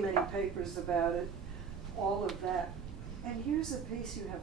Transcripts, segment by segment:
many, many papers about it, all of that. And here's a piece you have,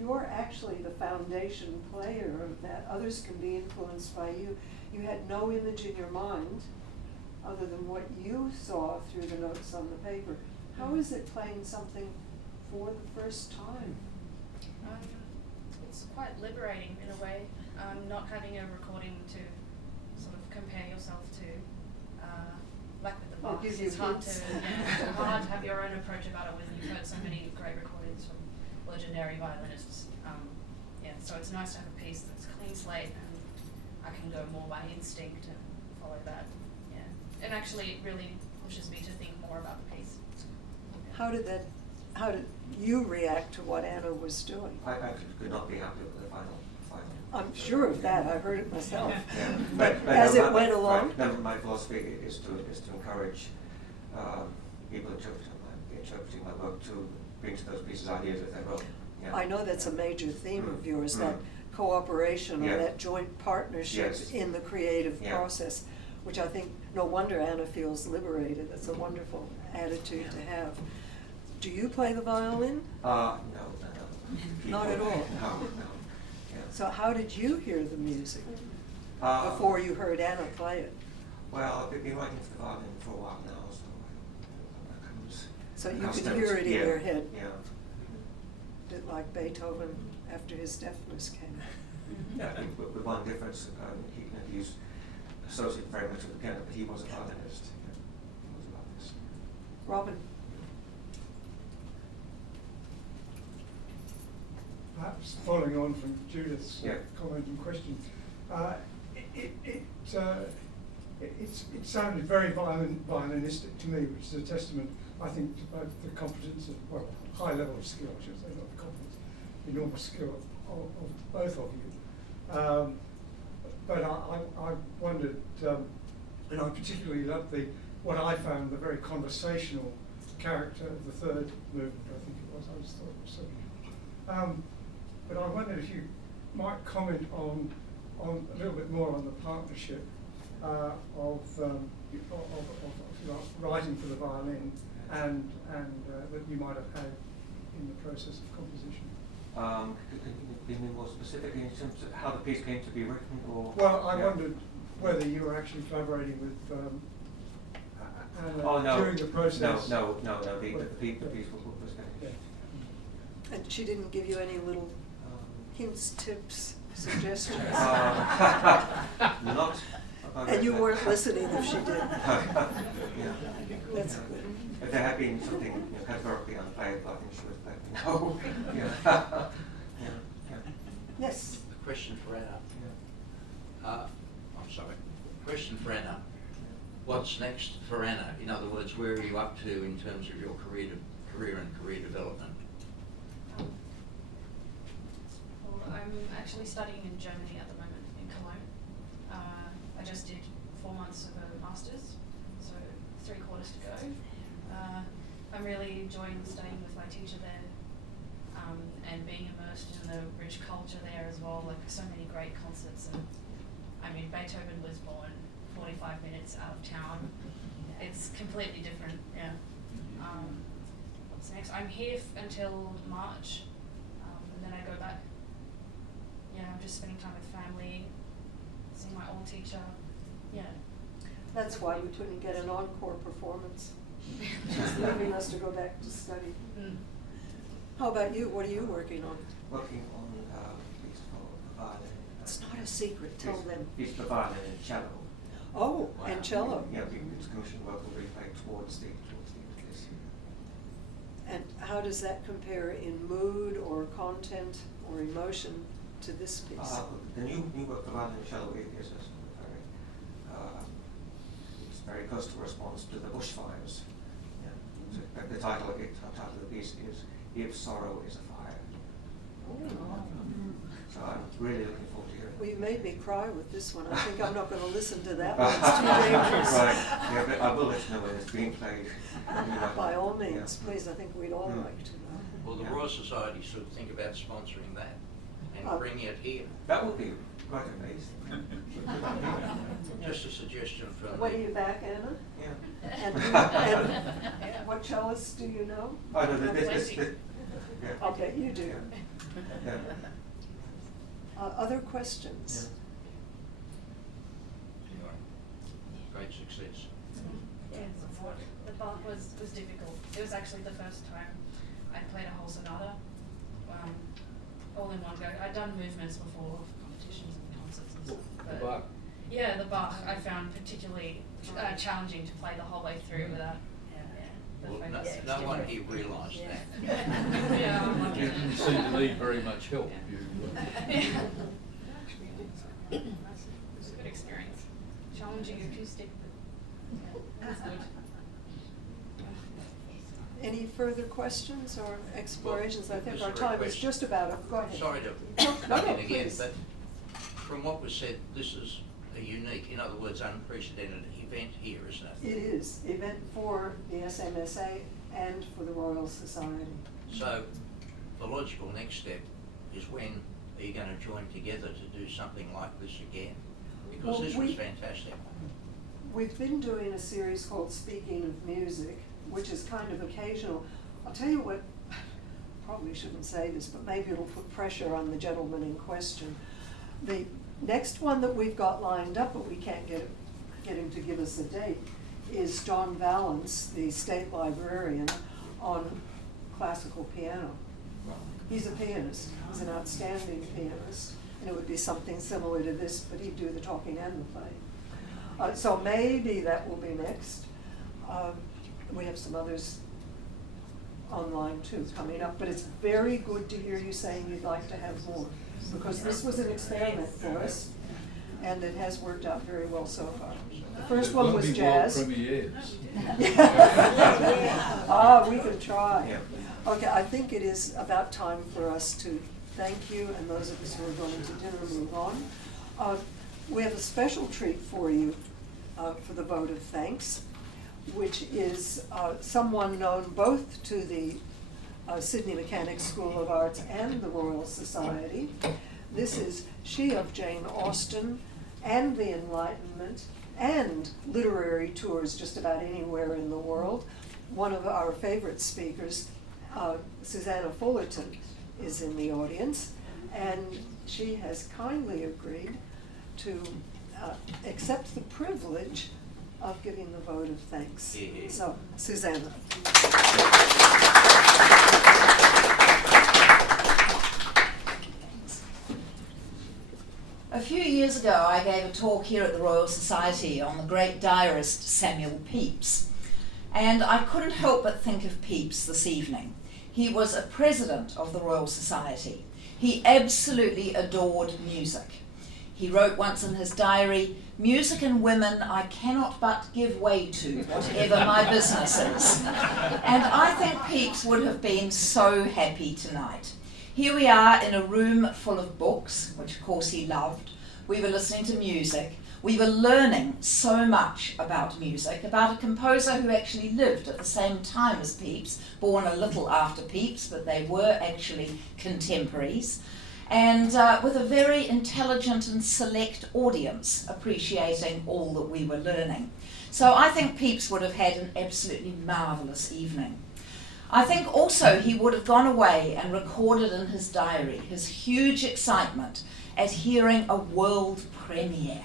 you're actually the foundation player of that. Others can be influenced by you. You had no image in your mind other than what you saw through the notes on the paper. How is it playing something for the first time? It's quite liberating in a way, not having a recording to sort of compare yourself to. Like with the Bach, it's hard to have your own approach about it when you've heard so many great recordings from legendary violinists. So it's nice to have a piece that's clean slate and I can go more by instinct and follow that. Yeah, and actually it really pushes me to think more about the piece. How did you react to what Anna was doing? I could not be happy with the final. I'm sure of that. I've heard it myself. Yeah. But as it went along, my philosophy is to encourage people interpreting my work to bring to those pieces ideas of their own. Yeah. I know that's a major theme of yours, that cooperation or that joint partnership in the creative process, which I think, no wonder Anna feels liberated. That's a wonderful attitude to have. Do you play the violin? No. Not at all? No. Yeah. So how did you hear the music before you heard Anna play it? Well, I've been writing for the violin for a while now, so you could hear it in your head. Yeah. A bit like Beethoven after his deafness came. Yeah, I think with one difference, he's associated very much with the piano, but he was a violinist. Yeah. He was a violinist. Robin. Perhaps following on from Judith's comment and question, it sounded very violinistic to me, which is a testament, I think, to both the competence of, high level of skill, I should say, not the competence, enormous skill of both of you. But I wondered, and I particularly loved what I found the very conversational character of the third movement, I think it was. I just thought it was so beautiful. But I wondered if you might comment on a little bit more on the partnership of writing for the violin and that you might have had in the process of composition. Can you be more specific in terms of how the piece came to be written, or? Well, I wondered whether you were actually collaborating with Anna during the process. No. The piece was finished. And she didn't give you any little hints, tips, suggestions? Not. And you weren't listening if she did. That's good. If there had been something categorically unplayable, I think she would let me know. Yes. A question for Anna. I'm sorry. Question for Anna. What's next for Anna? In other words, where are you up to in terms of your career and career development? Well, I'm actually studying in Germany at the moment, in Cologne. I just did 4 months of a master's, so 3 quarters to go. I'm really enjoying studying with my teacher there, and being immersed in the rich culture there as well, like so many great concerts. And I mean, Beethoven was born 45 minutes out of town. It's completely different, What's next? I'm here until March, and then I go back. I'm just spending time with family, seeing my old teacher. That's why we couldn't get an encore performance. She's leaving us to go back to study. How about you? What are you working on? Working on a piece for violin. It's not a secret. Tell them. Piece for violin and cello. Oh, and cello. Yeah, it's commission work will be played towards the end of this year. And how does that compare in mood or content or emotion to this piece? The new work for violin and cello is a it's very close to a response to the bushfires. So the title of the piece is "If Sorrow Is a Fire." So I'm really looking forward to hearing it. Well, you made me cry with this one. I think I'm not going to listen to that one. It's too dangerous. Right. But I will let you know when it's being played. By all means, please. I think we'd all like to know. Well, the Royal Society should think about sponsoring that and bringing it here. That would be quite amazed. Just a suggestion from When are me. you back, Anna? Yeah. And what cellists do you know? Oh, no, Plenty. yeah. Okay, you do. Yeah. Other questions? Anyway, great success. Yeah, the Bach was difficult. It was actually the first time I played a whole sonata, all in one go. I'd done movements before, competitions and concerts and stuff. The But Bach. yeah, the Bach I found particularly challenging to play the whole way through without. The Well, focus. no one here realised that. Yeah, I'm You lucky. didn't seem to need very much help. Yeah. You, It was a good experience. Challenging acoustic, but it was good. Any further questions or explorations? I think Just a our time is request. just about up. Go ahead. Sorry No, to no, cut in again, please. but from what was said, this is a unique, in other words, unprecedented event here, isn't it? It is event for the SMSA and for the Royal Society. So the logical next step is when are you going to join together to do something like this again? Because Well, this was fantastic. We've been doing a series called Speaking of Music, which is kind of occasional. I'll tell you what, probably shouldn't say this, but maybe it'll put pressure on the gentleman in question. The next one that we've got lined up, but we can't get him to give us a date, is John Valance, the state librarian, on classical piano. He's a pianist. He's an outstanding pianist. And it would be something similar to this, but he'd do the talking and the playing. So maybe that will be next. We have some others online too coming up, but it's very good to hear you saying you'd like to have more, because this was an experiment for us, and it has worked out very well so far. The first one was jazz. World premieres. We can try. Yeah. Okay, I think it is about time for us to thank you, and those of us who are going to dinner move on. We have a special treat for you for the vote of thanks, which is someone known both to the Sydney Mechanics School of Arts and the Royal Society. This is she of Jane Austen and the Enlightenment and literary tours just about anywhere in the world. One of our favorite speakers, Susanna Fullerton, is in the audience, and she has kindly agreed to accept the privilege of giving the vote of thanks. Yeah. So, Susanna. A few years ago, I gave a talk here at the Royal Society on the great diarist Samuel Pepys, and I couldn't help but think of Pepys this evening. He was a president of the Royal Society. He absolutely adored music. He wrote once in his diary, "Music and women I cannot but give way to, whatever my business is." And I think Pepys would have been so happy tonight. Here we are in a room full of books, which of course he loved. We were listening to music. We were learning so much about music, about a composer who actually lived at the same time as Pepys, born a little after Pepys, but they were actually contemporaries, and with a very intelligent and select audience appreciating all that we were learning. So I think Pepys would have had an absolutely marvellous evening. I think also he would have gone away and recorded in his diary his huge excitement at hearing a world premiere.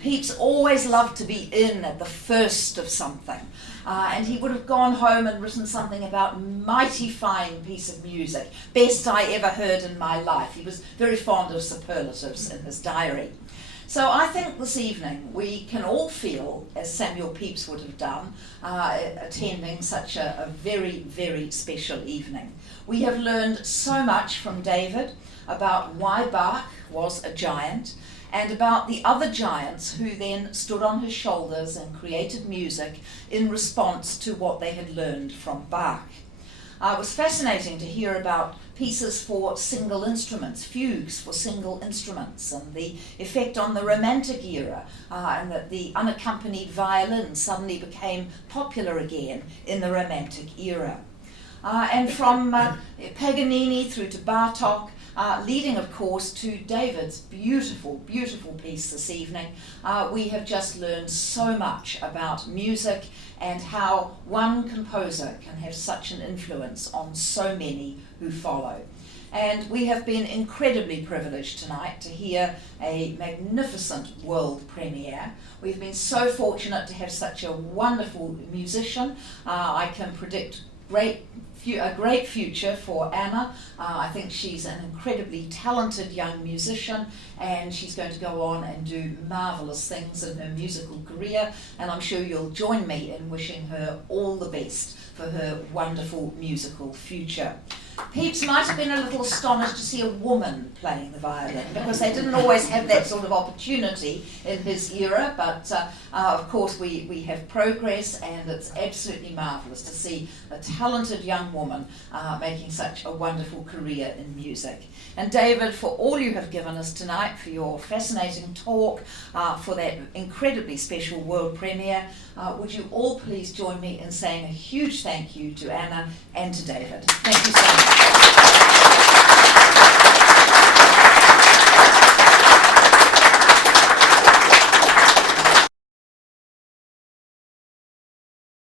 Pepys always loved to be in at the first of something, and he would have gone home and written something about mighty fine piece of music, best I ever heard in my life. He was very fond of superlatives in his diary. So I think this evening we can all feel, as Samuel Pepys would have done, attending such a very, very special evening. We have learned so much from David about why Bach was a giant, and about the other giants who then stood on his shoulders and created music in response to what they had learned from Bach. It was fascinating to hear about pieces for single instruments, fugues for single instruments, and the effect on the Romantic era, and that the unaccompanied violin suddenly became popular again in the Romantic era. And from Paganini through to Bartók, leading, of course, to David's beautiful, beautiful piece this evening. We have just learned so much about music and how one composer can have such an influence on so many who follow. And we have been incredibly privileged tonight to hear a magnificent world premiere. We've been so fortunate to have such a wonderful musician. I can predict a great future for Anna. I think she's an incredibly talented young musician, and she's going to go on and do marvellous things in her musical career, and I'm sure you'll join me in wishing her all the best for her wonderful musical future. Peeps might have been a little astonished to see a woman playing the violin, because they didn't always have that sort of opportunity in his era, but of course we have progress, and it's absolutely marvellous to see a talented young woman making such a wonderful career in music. And David, for all you have given us tonight, for your fascinating talk, for that incredibly special world premiere, would you all please join me in saying a huge thank you to Anna and to David. Thank you so much.